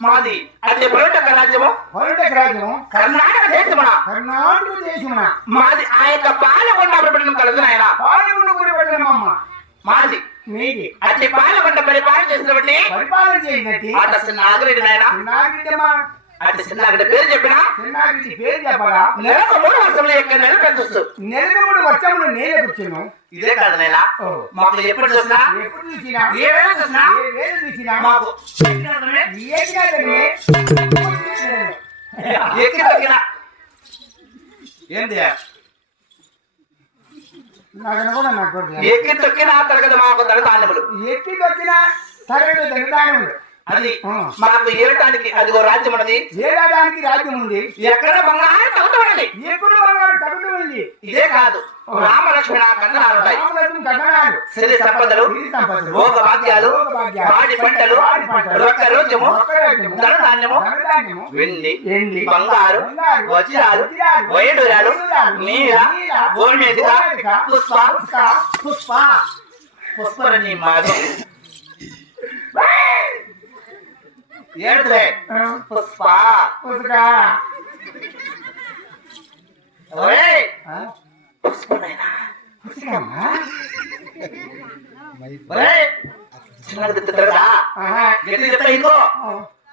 మాది అదే పర్యాటక రాజ్యము పర్యాటక రాజ్యము కర్ణాటక దేశమున కర్ణాటక దేశమున మాది ఆ యొక్క పాలకొండ పరిపాలన కలదు నాయన పాలకొండ పరిపాలన అమ్మ మాది మీది అతి పాలకొండ పరిపాలన చేసినటువంటి పరిపాలన చేసినట్టు నాగరెడ్డి నాయన నాగరెడ్డి అమ్మా అట్టి చిన్నాగిరెడ్డి పేరు చెప్పినా? చిన్నాగిరి పేరు చెప్పగా నెలకు మూడు వర్షంలో యొక్క నెల పెంచొచ్చు నెలకొండ వచ్చములు నేనే కూర్చును ఇదే కాదు నాయన. ఓ. మాకు ఎప్పుడు చూసినా? ఎప్పుడు చూసినా? ఏ వేళ చూసినా? ఏ మాకు తెలియదు. ఎక్కి ఏంది? తొక్కిన తరగతి మాకు తగదాన్యములు ఎక్కి వచ్చిన తరగతి దండదానములు అది. మనకు ఏరటానికి అదిగో రాజ్యం ఉన్నది. ఏడాదానికి రాజ్యం ఉంది. ఎక్కడ బంగారం తగ్గుతుంది ఎప్పుడు బంగారు ఇదే కాదు. కందనాలు సిరి సంపదలు భోగ పాడి పంటలు రొక్క రోజము ధనధాన్యము, వెండి బంగారు వజ్రాలు వైడూరాలు నీల పుష్ప పుష్ప, పుష్పరణి మాధవ్. ఆ, పుష్ప.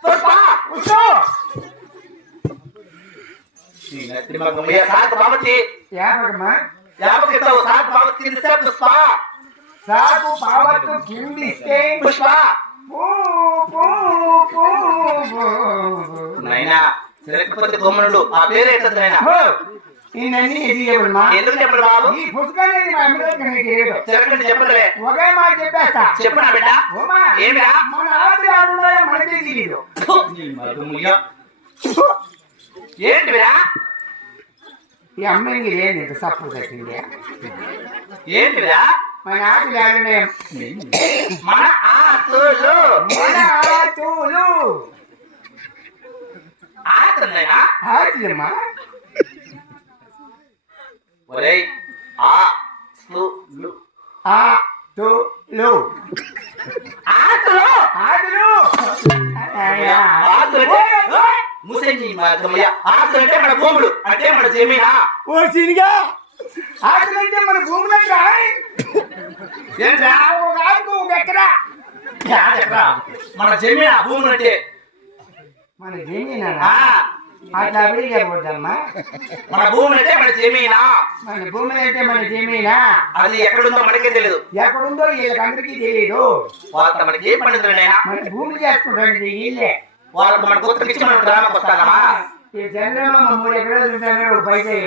పుష్ప. సాకు బాబతి యాభగమా? యాభై ఇస్తావు సాకు బాబతి పుష్ప. సాకు కిందిస్తే. నైనా తిరగకపోతే గమ్మునుడు. ఆ పేరు ఏంటది నైనా ఇది ఎవరమ్మా? ఎందుకు చెప్పడు బాబు? ఈ పుస్తకాన్ని మా అమెరికన్ తెలియదు తిరగండి చెప్పలే ఒకే మాట చెప్పేస్తా. చెప్పు నా బిడ్డ? ఓమా, ఏమిరా? మన ఆడున్నాయో మనకే తెలియదు ఏంటివిరా ఈ అమ్మాయికి లేదు ఇంత మన ఆడున్నాయో మన మన ఆటలు ఆటలమ్మా ఒరేయ్ ఆ లు. ఆటలు ఆస్తులు ఆటలు ఆస్తులు అంటే ముసలి మార్గమయ్య ఆస్తులు అంటే మన భూములు అంటే మన జమీనా? ఓ సినిగా. ఆటలంటే మన భూములంటే ఏంట్రా? ఒక ఆటకు ఒక ఎకరా? మన జమీనా భూములు అంటే? మన జమీనా? ఆ, అట్లా అభివృద్ధి చేయకూడదమ్మా మన భూములు అంటే మన జమీనా? మన భూములు అంటే మన జమీనా? అది ఎక్కడుందో మనకే తెలియదు ఎక్కడుందో వీళ్ళకందరికీ తెలియదు వాళ్ళ మనకి ఏం పండుతుండేనా మన భూమి చేసుకుంటానికి వీళ్ళే. వాళ్ళకి మన కొత్త పిచ్చి మనం డ్రామాకి వస్తామా ఈ చంద్రబాబు మూడు ఎకరాలు ఒక పైసా.